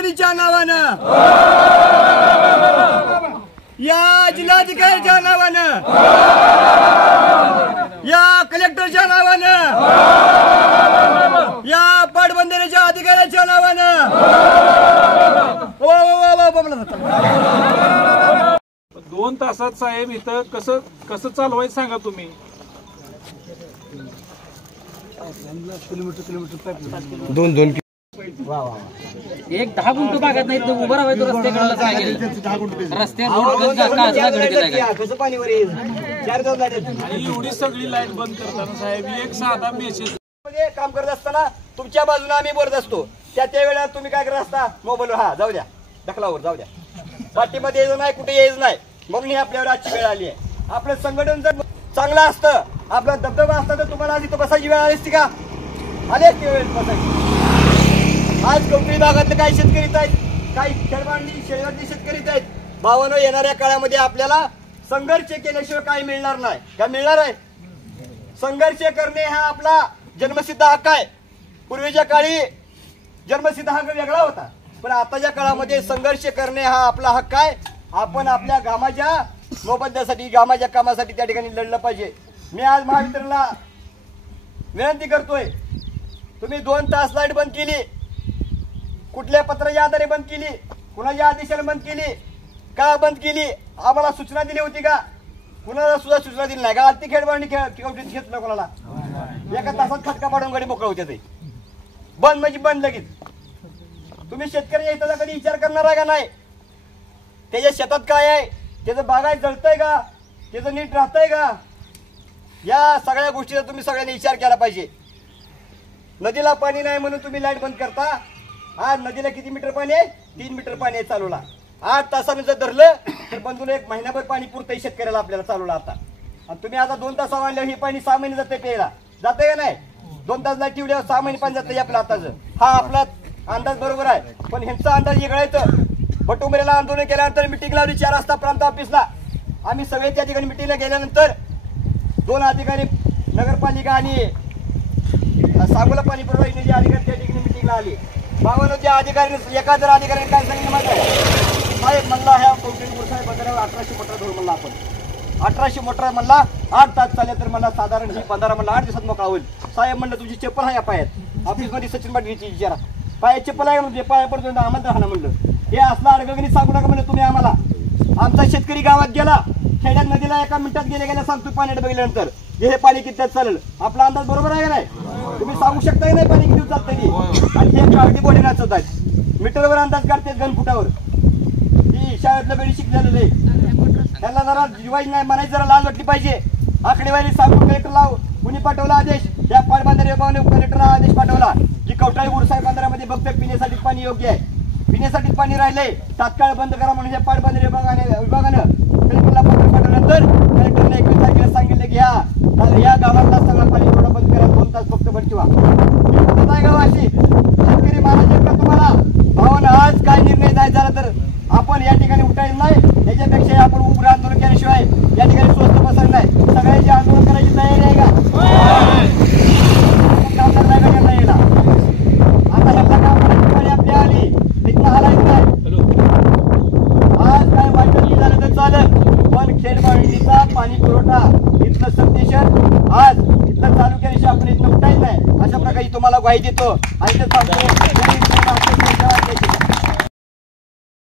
मुख्यमंत्रीच्या नावानं, या जिल्हाधिकाऱ्याच्या नावानं, या कलेक्टरच्या नावानं, या पाटबंधाऱ्याच्या अधिकाऱ्याच्या नावानं 2 तासात साहेब इथं कसं चालवायचं सांगा तुम्ही। दोन एक 10 गुंठ भागात नाही तर उभा राहायचं रस्त्याकडे कसं पाणीवर येईल 4 दिवस लाईट आणि एवढी सगळी लाईट बंद करताना साहेब एक साधा मेसेज मध्ये काम करत असताना तुमच्या बाजूने आम्ही बोलत असतो, त्या वेळेला तुम्ही काय करत असता मोबाईलवर हा जाऊ द्या ढकलावर जाऊ द्या, पाठीमध्ये यायचं नाही कुठे यायचं नाही, म्हणून ही आपल्यावर आजची वेळ आली आहे। आपलं संघटन जर चांगलं असतं, आपला दबदबा असता तर तुम्हाला आज इथं बसायची वेळ आली असती का? आली असती वेळ बसायची। आज कोकणी भागातले काही शेतकरी आहेत, काही खेळबांडी शेळीवरती शेतकरी आहेत। भावांनो, येणाऱ्या काळामध्ये आपल्याला संघर्ष केल्याशिवाय काही मिळणार नाही। काय मिळणार आहे? संघर्ष करणे हा आपला जन्मसिद्ध हक्क आहे। पूर्वीच्या काळी जन्मसिद्ध हक्क वेगळा होता, पण आताच्या काळामध्ये संघर्ष करणे हा आपला हक्क आहे। आपण आपल्या कामाच्या मोबदल्यासाठी, कामाच्या कामासाठी त्या ठिकाणी लढलं पाहिजे। मी आज महावितरणला विनंती करतोय, तुम्ही 2 तास लाईट बंद केली, कुठल्या पत्राच्या आधारे बंद केली, कुणाच्या आदेशाने बंद केली, का बंद केली, आम्हाला सूचना दिली होती का? कुणाला सुद्धा सूचना दिली नाही का? आलती खेळबांडी घेतलं कोणाला? एका तासात खटका पाडून गाडी मोकळ होते। ते बंद म्हणजे बंद लगेच। तुम्ही शेतकऱ्याच्या हिताचा कधी विचार करणार आहे का नाही? त्याच्या शेतात काय आहे, त्याचं बागायत जळतंय का, त्याचं नीट राहतंय का? या सगळ्या गोष्टीचा तुम्ही सगळ्यांनी विचार केला पाहिजे। नदीला पाणी नाही म्हणून तुम्ही लाईट बंद करता। आज नदीला किती मीटर पाणी आहे? 3 मीटर पाणी आहे चालूला। 8 तासानं जर धरलं तर बंधूला 1 महिनाभर पाणी पुरतंय शेतकऱ्याला आपल्याला चालूला आता। आणि तुम्ही आता 2 तास आणल्यावर हे पाणी 6 महिने जाते प्यायला, जाते का नाही? 2 तास लाईट ठेवल्यावर 6 महिने पाणी जातं आपलं आताचं। हा आपला अंदाज बरोबर आहे, पण ह्यांचा अंदाज वेगळा येतं। बटुमरेला आंदोलन केल्यानंतर मिटिंग लावली 4 वाजता प्रांत ऑफिसला। आम्ही सगळे त्या ठिकाणी मिटिंगला गेल्यानंतर 2 अधिकारी नगरपालिका आणि सांगोला पाणी पुरवठा योजनेचे अधिकारी त्या ठिकाणी मिटिंगला आले। भावानं त्या अधिकाऱ्याने एका जर अधिकाऱ्याने काय सांगितलं माहिती आहे? साहेब म्हणला ह्या कौटुंबिक साहेब बंदरावर 1800 मोटर धरून म्हणला आपण 1800 मोटर म्हणला 8 तास चालले तर मला साधारण ही 15 म्हणला 8 दिवसात मोकळा होईल। साहेब म्हणलं तुझी चप्पल आहे या पायात, ऑफिसमध्ये सचिन पाटीलची विचारा पायात चप्पल आहे म्हणजे पाया पडतो आम्हाला राहणं म्हणलं। हे असलं अडगणित सांगू नका म्हणलं तुम्ही आम्हाला। आमचा शेतकरी गावात गेला, खेड्यात नदीला एका मिनिटात गेल्या सांगतो पाणी बघितल्यानंतर हे पाणी किती चालेल, आपला अंदाज बरोबर आहे का नाही? तुम्ही सांगू शकता की नाही पाणी किती दिवसात तरी? आणि हे कागदी बोली नाचत आहेत, मीटरवर अंदाज काढतात घनफुटावर। ही शाळेतलं वेळी शिकलेलं आहे, त्यांना जरा जिवाई नाही म्हणायची जरा लाज वाटली पाहिजे। आकडेवारी सांगून कलेक्टर लाव, कुणी पाठवला आदेश? त्या पाटबंधारे विभागाने कलेक्टरला आदेश पाठवला की कवठाळी उरसाई बंदरामध्ये फक्त पिण्यासाठी पाणी योग्य आहे, पिण्यासाठी पाणी राहिलंय, तात्काळ बंद करा म्हणून या पाटबंधारे विभागानं कलेक्टरला पत्र पाठवल्यानंतर कलेक्टरने 21 तारखेला सांगितलं की या गावातला सगळा पाणी पुरवठा बंद करा, 2 तास फक्त बंद ठेवा। गावाशी शेतकरी महाराज का तुम्हाला भावानं आज काय निर्णय जायचा झाला तर आपण या ठिकाणी उठायचं नाही, याच्यापेक्षा आपण उग्र आंदोलन केल्याशिवाय या ठिकाणी स्वस्त बसायचं नाही। सगळ्यांची आंदोलन करायची तयारी आहे का? आता ह्याला गावाला आपली आली तिथं हालायचं नाही। आज काय वाटत झालं तर चालेल, पण खेडबांडीचा पाणी पुरवठा इथलं सबस्टेशन आज इथलं चालू केल्याशिवाय आपण इथलं उठायचं नाही, अशा प्रकारे तुम्हाला ग्वाही देतो। आणि